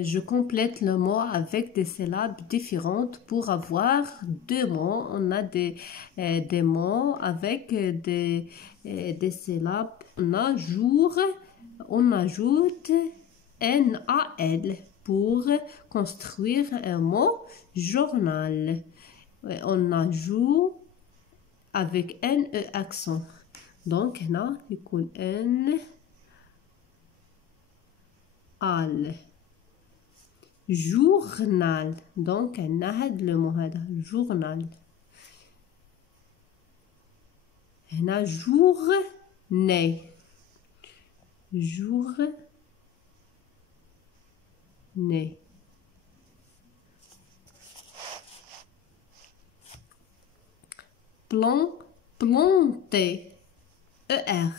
Je complète le mot avec des syllabes différentes pour avoir deux mots. On a des mots avec des syllabes. On a jour, on ajoute NAL pour construire un mot journal. On ajoute avec NE accent. Donc, là, يكون N al. Journal. Donc, عندنا هاد le mot هذا journal. هنا journée. Journée. Planter. ER.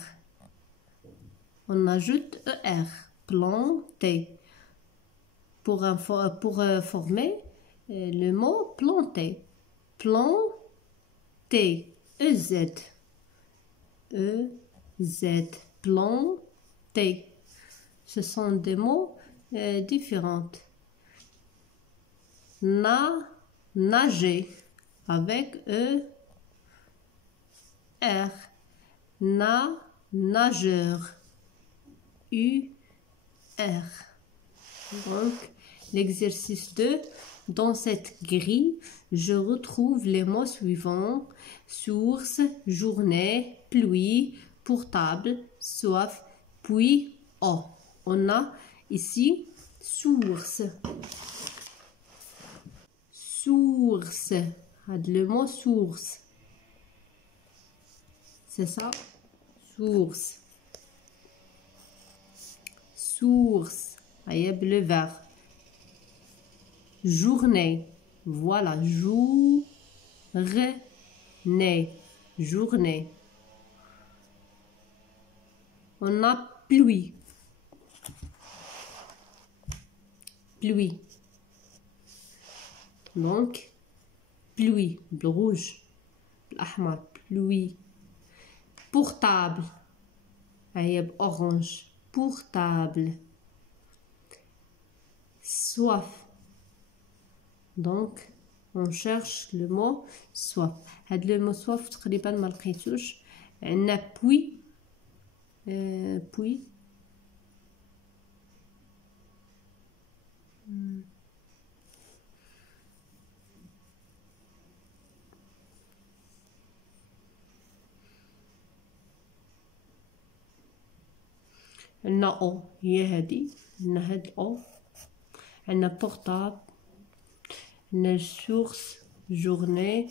On ajoute ER. Planter. Pour former le mot planter. Planter. EZ. EZ. Planter. Ce sont des mots différents. Nager. Avec R. Nageur. UR. Donc, l'exercice 2. Dans cette grille, je retrouve les mots suivants. Source, journée, pluie, portable, soif, puis eau. On a ici source. Source. Le mot source. C'est ça? Source. Source. Le verbe. Journée. Voilà. Journée. On a pluie. Pluie. Donc, pluie. Bleu rouge. L'ahmar. Pluie. Portable. Orange. Portable. Soif. Donc, on cherche le mot soif. Le mot soif, تقريبا ما لقيتوش. عندنا puis. Puis. عندنا او هي هذه. عندنا هاد الاو. عندنا بورتابل. عندنا source, journée,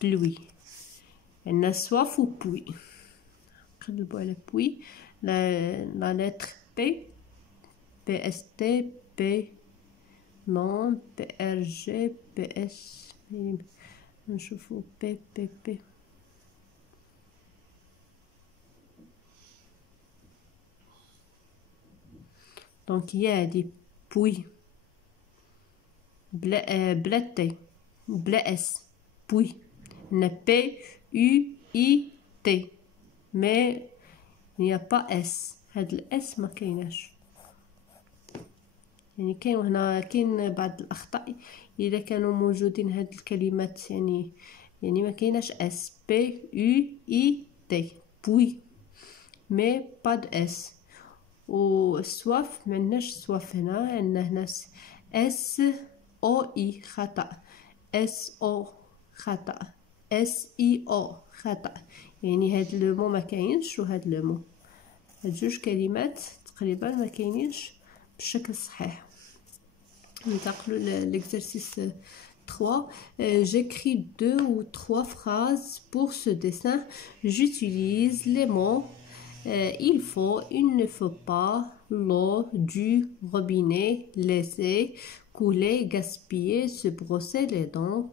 pluie. عندنا soif ou puis. نقلبوا على puis. La lettre P. PST, P. Non, PRG, PS. نشوفوا P. Donc, il y a des puis. Bleuté. Bless. Puis. P-U-I-T. Mais il n'y a pas S. هاد الأس ما كايناش. يعني كاين بعض الأخطاء إذا كانوا موجودين هاد الكلمات يعني ما كايناش S. P-U-I-T. Puis. Mais pas de S. والسواف معناش سواف هنا. عندنا اس او اي خطأ. اس او خطأ. اس اي او خطأ. يعني هاد لو مو ما كاينش وهاد لو مو. هاد جوج كلمات تقريبا ما كاينينش بالشكل الصحيح. ننتقلوا l'exercice 3. J'écris 2 ou 3 phrases pour ce dessin. J'utilise les mots il faut, il ne faut pas, l'eau, du robinet, laisser, couler, gaspiller, se brosser les dents.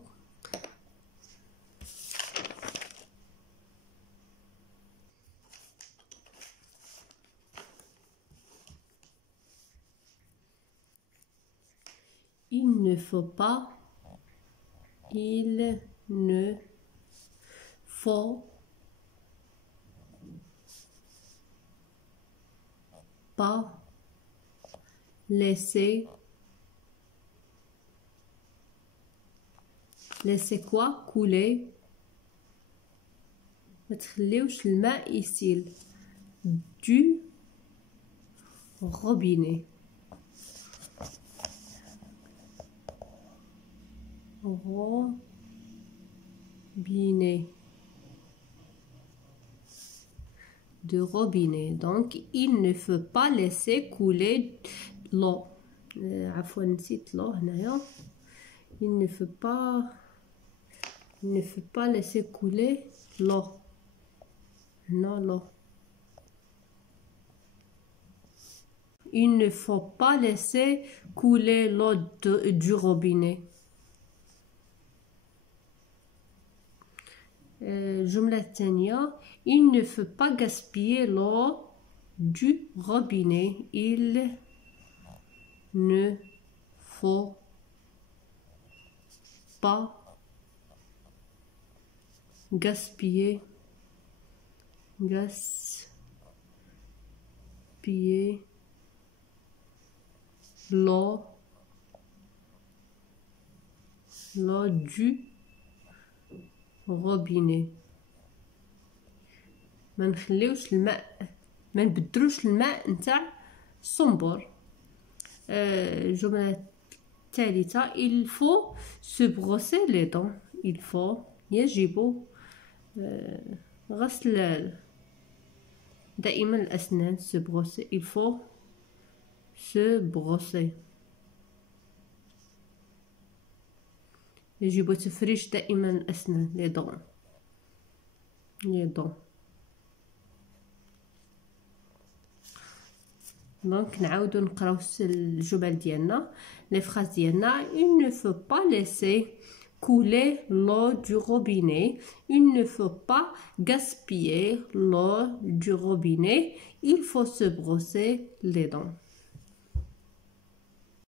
Il ne faut pas, il ne faut pas laisser quoi couler ما تخليوش الماء يسيل du robinet de robinet. Donc il ne faut pas laisser couler l'eau. عفوا نسيت l'eau هنايا. Il ne faut pas laisser couler l'eau. Non, l'eau. Il ne faut pas laisser couler l'eau du robinet. الجملة الثانية il ne faut pas gaspiller l'eau du robinet. Il ne faut pas gaspiller l'eau du robinet. ما نخليوش الماء ما نبدلوش الماء نتاع الصنبور. الجملة الثالثة il faut se brosser les dents. il faut يجب غسل دائما الأسنان. se brosser. il faut se brosser. يجب تفريش دائما الأسنان. les dents. دونك نعاودو نقراو الجمل ديالنا لي فراز ديالنا. il ne faut pas laisser couler l'eau du robinet. il ne faut pas gaspiller l'eau du robinet. il faut se brosser les dents.